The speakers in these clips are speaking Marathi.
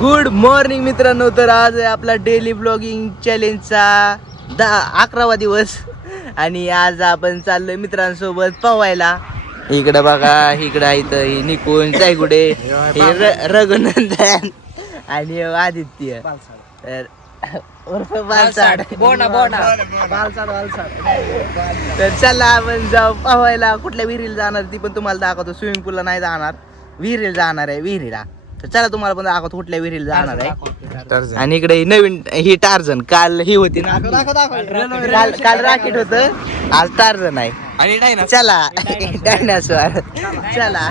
गुड मॉर्निंग मित्रांनो. तर आज आहे आपला डेली ब्लॉगिंग चॅलेंजचा 11वा दिवस आणि आज आपण चाललोय मित्रांसोबत पवायला. इकडं बघा, इकडं इथं ही निकुंज जायगुडे, रघुनंदन आणि आदित्य. तर बालसाड तर चला आपण जाऊ पवायला. कुठल्या विहिरीला जाणार ती पण तुम्हाला दाखवतो. स्विमिंग पूलला नाही जाणार, विहिरीला जाणार आहे, विहिरीला. तर चला तुम्हाला पण दाखवतो कुठल्या विहिरीला जाणार आहे. आणि इकडे नवीन ही टार्झन. काल ही होती ना, काल राकेट होत, आज टार्झन आहे. आणि चला डायनासोर. चला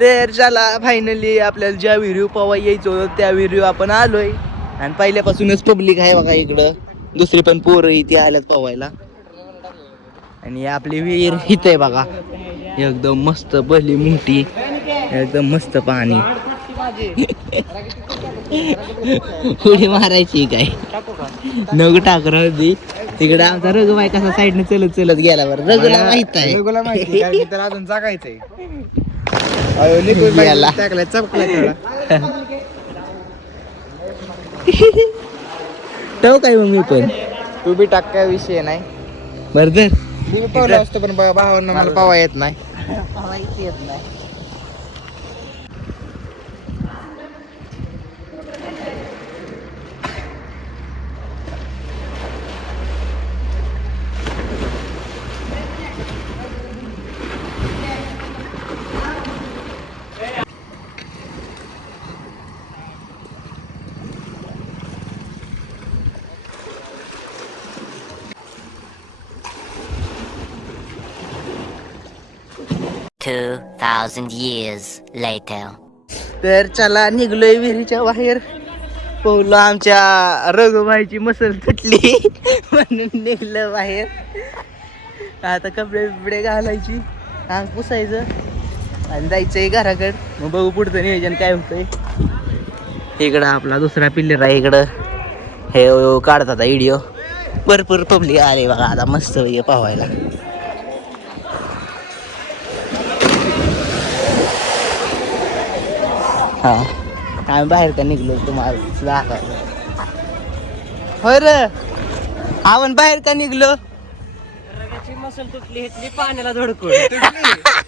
तर चला फायनली आपल्याला ज्या विहिरी पवा यायचं होतं त्या विहिरी आपण आलोय. आणि पहिल्यापासूनच पब्लिक आहे बघा इकडं. दुसरी पण पोरं इथे आल्यात पवायला. आणि आपली विहीर इथे आहे बघा, एकदम मस्त भली मोठी, एकदम मस्त पाणी. उडी मारायची काय नग टाकर होती तिकडे. आमचा रघुबाई कसा साईडने चलत चलत गेला. बरं रघुला माहित आहे, रघुला माहिती अजून जागायचंय. ठेव काय मग मी पण, तू बी टाक, काय विषय नाही. बरं तर मी पावला असतो पण भावांना मला पावा येत नाही. येत नाही. $2,000 years later. तर चला निघलोय विहिरीच्या बाहेर. पोहलो, आमच्या रघुबाईची मसल तुटली म्हणून निघलं बाहेर. आता कपडे बिपडे घालायची, अंग पुसायचं आणि जायचंय घराकडे. मग बघू पुढचं नियोजन काय होतंय. इकडं आपला दुसरा पिल्लर आहे. इकडं हे काढतात व्हिडिओ. भरपूर पब्लिक आले बघा आता मस्त पाहायला. हा आम्ही बाहेर का निघलो तुम्हाला दाखवलं. होय र, आपण बाहेर का निघलो. रगाची मसल तुटली, हेतली पाण्याला धडकून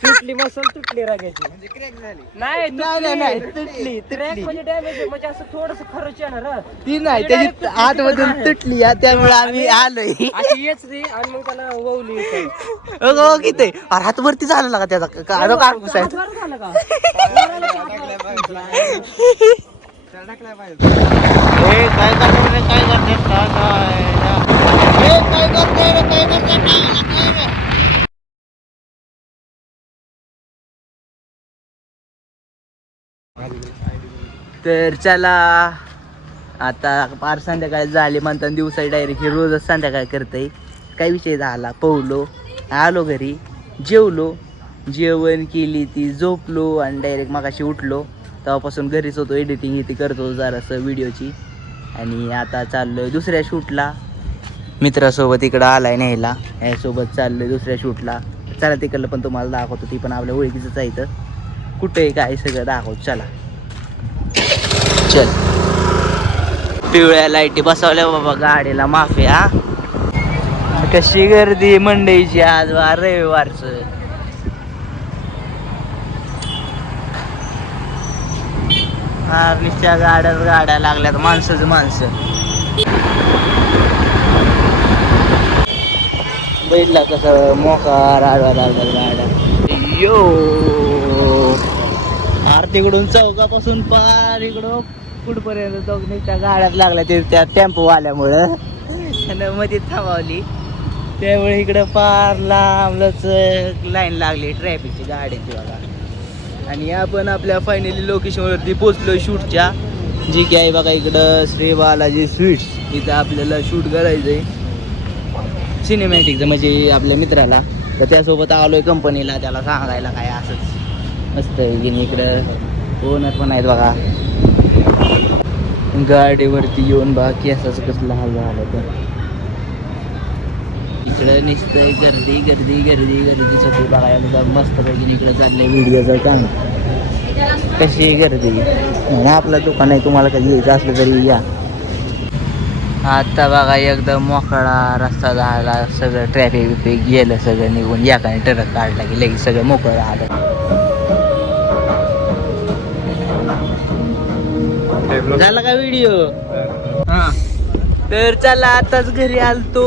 तुटली मसल तुटली रगाची, म्हणजे क्रॅक झाली. नाही नाही तुटली क्रॅक म्हणजे डॅमेज, म्हणजे असं थोडस खरंच येणार ती नाही, त्याची आतमधून तुटली. त्यामुळे आम्ही आलोय. अशी येच रे. आणि मग त्याला ववली किती हात वरती झाला का त्याचा कापूस आहे. झालं का काय तर चला आता पार संध्याकाळी झाली म्हणतात. दिवसाची डायरेक्ट हे रोजच संध्याकाळ करते. काय विषय झाला, पोहलो, आलो घरी, जेवलो, जेवण केली, ती झोपलो आणि डायरेक्ट मगाशी उठलो. तेव्हापासून घरीच होतो, एडिटिंग इथे करतो जरासं व्हिडिओची. आणि आता चाललोय दुसऱ्या शूटला. मित्रासोबत इकडं आलाय न्यायला, यासोबत चाललोय दुसऱ्या शूटला. चला तिकडलं पण तुम्हाला दाखवतो. ती पण आपल्या ओळखीचंच आहे. इथं कुठे काय सगळं दाखवतो. चला चल. पिवळ्या लाईटी बसवल्या बाबा गाडीला. माफी हा. कशी गर्दी मंडईची आज रविवारचं. निश्चया गाड्या लागल्यात, माणसं. बैठला कसं मोकार आडवा लागल्या गाड्या. यो आरतीकडून चौकापासून पार इकडं पुढपर्यंत त्या गाड्यात लागल्या. त्या टेम्पो आल्यामुळं मध्ये थांबवली, त्यामुळे इकडं पार लांबलंच लाईन लागली ट्रॅफिकची गाड्याची बघा. आणि आपण आपल्या फायनली लोकेशनवरती पोचलोय शूटच्या, जी की आहे बघा इकडं श्री बालाजी स्वीट्स. इथं आपल्याला शूट करायचंय सिनेमॅटिकचं, म्हणजे आपल्या मित्राला. तर त्यासोबत आलोय कंपनीला, त्याला सांगायला काय असंच मस्त आहे की. इकडं ओनर पण आहेत बघा. गाडीवरती येऊन बघा केसाचं कसलं हाल झालं. तर इकडं नुसतं गर्दी गर्दी गर्दी गर्दी सगळी बघायला मस्तपैकी इकडे चाललंय व्हिडिओचं काम. कशी गर्दी म्हणून आपलं दुकान आहे, तुम्हाला कधी यायचं असलं तरी या. आता बघा एकदम मोकळा रस्ता झाला, सगळं ट्रॅफिक बिफिक गेलं सगळं निघून, या काही ट्रक काढला की लगेच सगळं मोकळं झालं. झाला का व्हिडिओ? हा तर चला आताच घरी आलतो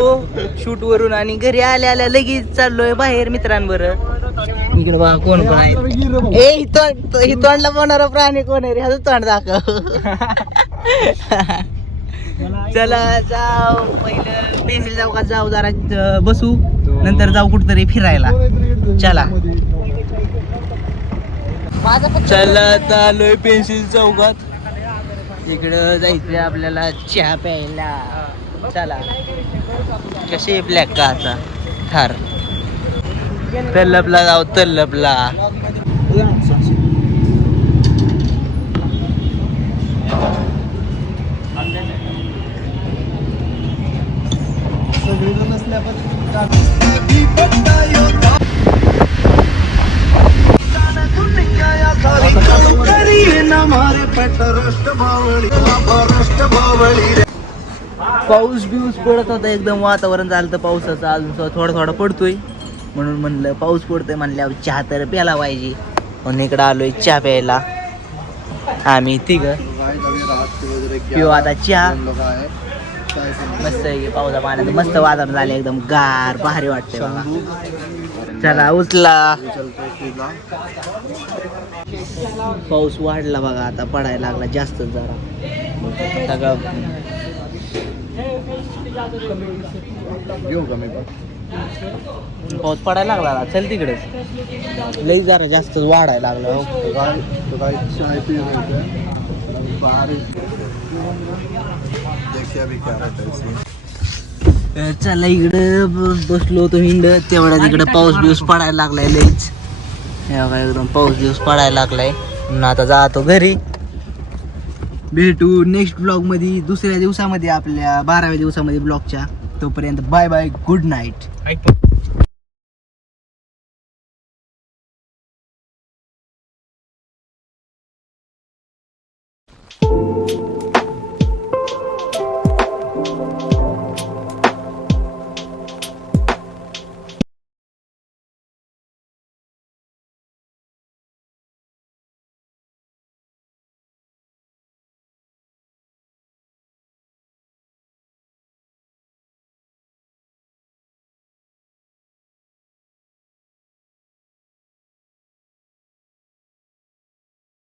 शूट वरून आणि घरी आल्या आल्या लगेच चाललोय बाहेर मित्रांबरोबर. इकडे बघा कोण कोण आहे. ए ही तोंडला बोलणारा प्राणी कोण आहे रे? ह्याचं तोंड दाखव. चला जाऊ पहिलं पेन्सिल चौकात जाऊ, जरा बसू, नंतर जाऊ कुठतरी फिरायला. चला चला आलोय पेन्सिल चौकात. इकडं जायचंय आपल्याला चहा प्यायला. चला कशी ब्लॅक का आता थार तल्लपला जाऊ. तल्लपला पाऊस बिऊस पडत होता एकदम, वातावरण झालं तर पावसाचं. अजून थोडा थोडा पडतोय म्हणून म्हणलं पाऊस पडतोय म्हणल्यावर चहा तर प्यायला पाहिजे. म्हणून इकडं आलोय चहा प्यायला. आम्ही तिघं पिऊ आता चहा. मस्त आहे पावसा पाण्याचं मस्त वातावरण झालं, एकदम गार भारी वाटतंय बघा. चला उचला. पाऊस वाढला बघा, आता पडायला लागला जास्त जरा सगळं. पाऊस पडायला लागला, चल तिकडेच लई जरा जास्त वाढायला लागला. चला इकडं बसलो होतो हिंडत, तेवढा तिकडं पाऊस बिऊस पडायला लागलाय लईच. एकदम पाऊस बिऊस पडायला लागलाय. आता जातो घरी. भेटू नेक्स्ट ब्लॉग मध्ये, दुसऱ्या दिवसामध्ये, आपल्या 12व्या दिवसामध्ये ब्लॉगच्या. तोपर्यंत बाय बाय, गुड नाईट.